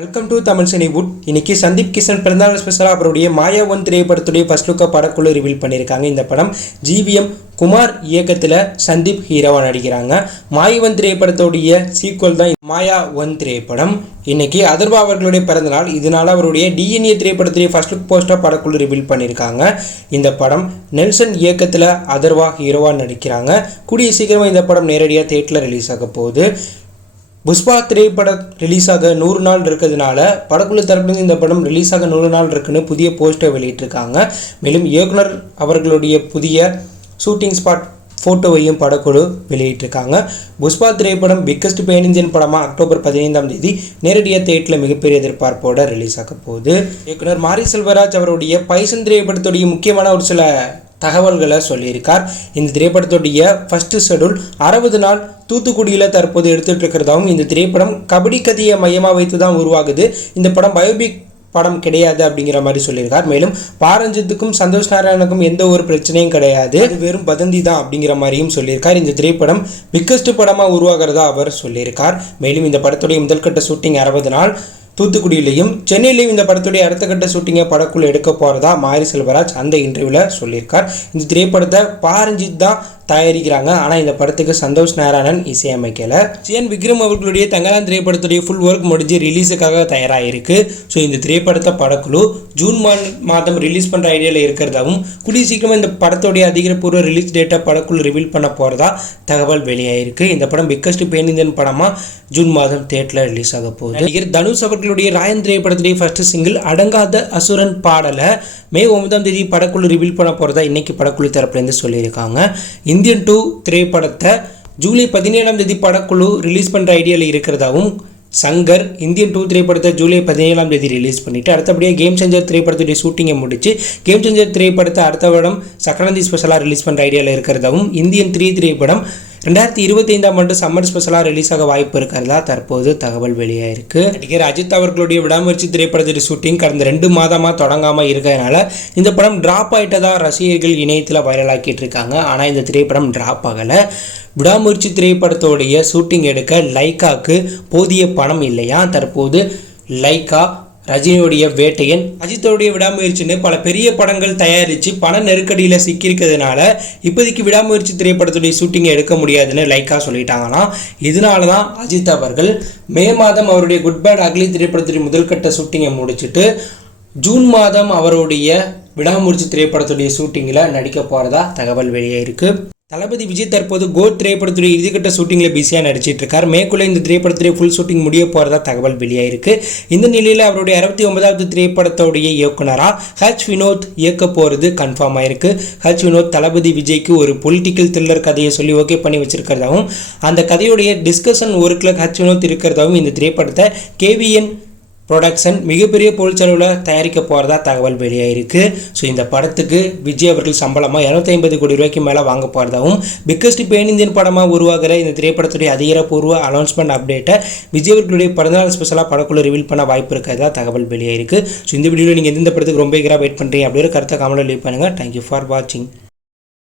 Welcome to Tamil Cinewood இன்னைக்கு சந்தீப் கிஷன் பிறந்தநாள் ஸ்பெஷலாக அவருடைய மாயா ஒன் திரைப்படத்துடைய ஃபர்ஸ்ட் லுக்கை படக்குழு ரிவீல் பண்ணியிருக்காங்க. இந்த படம் ஜிவிஎம் குமார் இயக்கத்தில் சந்தீப் ஹீரோவாக நடிக்கிறாங்க. மாயவன் ஒன் திரைப்படத்துடைய சீக்வல் தான் மாயா ஒன் திரைப்படம். இன்னைக்கு அதர்வா அவர்களுடைய பிறந்தநாள். இதனால் அவருடைய டிஎன்ஏ திரைப்படத்துடைய ஃபர்ஸ்ட் லுக் போஸ்டர் படக்குழு ரிவீல் பண்ணியிருக்காங்க. இந்த படம் நெல்சன் இயக்கத்தில் அதர்வா ஹீரோவாக நடிக்கிறாங்க. கூடிய சீக்கிரமாக இந்த படம் நேரடியாக தேட்டரில் ரிலீஸ் ஆக போகுது. புஷ்பா திரைப்படம் ரிலீஸ் ஆக நூறு நாள் இருக்கிறதுனால படக்குழு தரப்புலேருந்து இந்த படம் ரிலீஸ் ஆக நூறு நாள் இருக்குன்னு புதிய போஸ்டர் வெளியிட்டிருக்காங்க. மேலும் இயக்குனர் அவர்களுடைய புதிய ஷூட்டிங் ஸ்பாட் ஃபோட்டோவையும் படக்குழு வெளியிட்டிருக்காங்க. புஷ்பா திரைப்படம் பிக்கஸ்ட் பேன் படமாக அக்டோபர் பதினைந்தாம் தேதி நேரடியாக தேட்டில் மிகப்பெரிய எதிர்பார்ப்போட ரிலீஸ் ஆக போகுது. இயக்குனர் மாரி செல்வராஜ் அவருடைய பைசன் திரைப்படத்துடைய முக்கியமான ஒரு சில தகவல்களை சொல்லியிருக்கார். இந்த திரைப்படத்துடைய ஃபஸ்ட்டு ஷெடியூல் அறுபது நாள் தூத்துக்குடியில் தற்போது எடுத்துகிட்டு இருக்கிறதாவும் இந்த திரைப்படம் கபடி கதையை மையமாக வைத்து தான் உருவாகுது. இந்த படம் பயோபிக் படம் கிடையாது அப்படிங்கிற மாதிரி சொல்லியிருக்கார். மேலும் பாரஞ்சித்துக்கும் சந்தோஷ் நாராயணுக்கும் எந்த ஒரு பிரச்சனையும் கிடையாது. அது வெறும் பதந்தி தான் அப்படிங்கிற மாதிரியும் சொல்லியிருக்கார். இந்த திரைப்படம் பிக்கஸ்ட் படமாக உருவாகிறதா அவர் சொல்லியிருக்கார். மேலும் இந்த படத்துடைய முதல்கட்ட ஷூட்டிங் அறுபது நாள். தூத்துக்குடியிலையும் சென்னையிலையும் இந்த படத்துடைய அடுத்த கட்ட ஷூட்டிங்கை படக்குள்ள எடுக்க போகிறதா மாரி செல்வராஜ் அந்த இன்டர்வியூவில் சொல்லியிருக்கார். இந்த திரைப்படத்தை பாரஞ்சித் தான் தயாரிக்கிறாங்க. ஆனால் இந்த படத்துக்கு சந்தோஷ் நாராயணன் இசையமைக்கலை. சிஎன் விக்ரம் அவர்களுடைய தங்கலான் திரைப்படத்துடைய ஃபுல் ஒர்க் முடிஞ்சு ரிலீஸுக்காக தயாராகிருக்கு ஸோ இந்த திரைப்படத்தை படக்குழு ஜூன் மாதம் ரிலீஸ் பண்ணுற ஐடியாவில் இருக்கிறதாவும் கூடிய சீக்கிரமாக இந்த படத்துடைய அதிகாரப்பூர்வ ரிலீஸ் டேட்டை படக்குழு ரிவீல் பண்ண போகிறதா தகவல் வெளியாயிருக்கு. இந்த படம் பிக்கஸ்ட் பேன் படமாக ஜூன் மாதம் தேட்டரில் ரிலீஸ் ஆக போகுது. நடிகர் தனுஷ் அவர்களுடைய ராயன் திரைப்படத்துடைய ஃபஸ்ட்டு சிங்கிள் அடங்காத அசுரன் பாடலை மே ஒன்பதாம் தேதி படக்குழு ரிவீல் பண்ண போகிறதா இன்றைக்கி படக்குழு தரப்புலேருந்து சொல்லியிருக்காங்க. இந்தியன் டூ திரைப்படத்தை ஜூலை பதினேழாம் தேதி படக்குழு ரிலீஸ் பண்ணுற ஐடியாவில் இருக்கிறதாவும் சங்கர் இந்தியன் டூ திரைப்படத்தை ஜூலை பதினேழாம் தேதி ரிலீஸ் பண்ணிவிட்டு அடுத்தபடியாக கேம் சேஞ்சர் திரைப்படத்துடைய ஷூட்டிங்கை முடிச்சு கேம் சேஞ்சர் திரைப்படத்தை அடுத்த வருடம் சக்கரந்தி ஸ்பெஷலாக ரிலீஸ் பண்ணுற ஐடியாவில் இருக்கிறதாவும் இந்தியன் த்ரீ திரைப்படம் ரெண்டாயிரத்தி இருபத்தைந்தாம் ஆண்டு சம்மர் ஸ்பெஷலாக ரிலீஸ் ஆக வாய்ப்பு இருக்கிறதா தற்போது தகவல் வெளியாயிருக்கு நடிகர் அஜித் அவர்களுடைய விடாமுயற்சி திரைப்படத்தின் ஷூட்டிங் கடந்த ரெண்டு மாதமாக தொடங்காமல் இருக்கிறதுனால இந்த படம் டிராப் ஆகிட்டதாக ரசிகர்கள் இணையத்தில் வைரலாக்கிட்டு இருக்காங்க. ஆனால் இந்த திரைப்படம் டிராப் ஆகலை. விடாமுயற்சி திரைப்படத்தோடைய ஷூட்டிங் எடுக்க லைக்காக்கு போதிய பணம் இல்லையா? தற்போது லைக்கா ரஜினியுடைய வேட்டையன் அஜித்தோடைய விடாமுயற்சின்னு பல பெரிய படங்கள் தயாரித்து பண நெருக்கடியில் சிக்கியிருக்கிறதுனால இப்போதைக்கு விடாமுயற்சி திரைப்படத்துடைய ஷூட்டிங்கை எடுக்க முடியாதுன்னு லைக்காக சொல்லிட்டாங்களாம். இதனால தான் அஜித் அவர்கள் மே மாதம் அவருடைய குட் பேட் அக்லி திரைப்படத்துடைய முதல்கட்ட ஷூட்டிங்கை முடிச்சுட்டு ஜூன் மாதம் அவருடைய விடாமுயற்சி திரைப்படத்துடைய ஷூட்டிங்கில் நடிக்க போகிறதா தகவல் வெளியே இருக்குது தளபதி விஜய் தற்போது கோட் திரைப்படத்துடைய இறுதிக்கட்ட ஷூட்டிங்கில் பிஸியாக நடிச்சிட்டு இருக்கார் மேற்குள்ள இந்த திரைப்படத்துடைய ஃபுல் ஷூட்டிங் முடிய போகிறதா தகவல் வெளியாயிருக்கு. இந்த நிலையில் அவருடைய அறுபத்தி ஒன்பதாவது திரைப்படத்துடைய இயக்குனராக ஹச் வினோத் இயக்க போகிறது கன்ஃபார்ம் ஆயிருக்கு. ஹச் வினோத் தளபதி விஜய்க்கு ஒரு பொலிட்டிக்கல் த்ரில்லர் கதையை சொல்லி ஓகே பண்ணி வச்சிருக்கிறதாகவும் அந்த கதையுடைய டிஸ்கஷன் ஒர்க்கில் ஹச் வினோத் இருக்கிறதாவும் இந்த திரைப்படத்தை கேவிஎன் ப்ரொடக்ஷன் மிகப்பெரிய பொருட்செலவில் தயாரிக்க போகிறதா தகவல் வெளியாயிருக்கு. ஸோ இந்த படத்துக்கு விஜய் அவர்கள் சம்பளமாக இரநூத்தி ஐம்பது கோடி ரூபாய்க்கு மேலே வாங்க போகிறதாகவும் பிக்கஸ்ட் பேன் இந்தியன் படமாக உருவாகிற இந்த திரைப்படத்துடைய அதிகாரப்பூர்வ அனௌன்ஸ்மெண்ட் அப்டேட்டை விஜய் அவர்களுடைய பிறந்தநாள் ஸ்பெஷலாக படக்குழு ரிவீல் பண்ண வாய்ப்பு இருக்கிறதா தகவல் வெளியாயிருக்கு. ஸோ இந்த வீடியோவில் நீங்கள் எந்த படத்துக்கு ரொம்ப எகராக வெயிட் பண்ணுறீங்க அப்படிங்கிற கருத்தை கமெண்ட்டில் லீவ் பண்ணுங்கள் தேங்க்யூ ஃபார் வாட்சிங்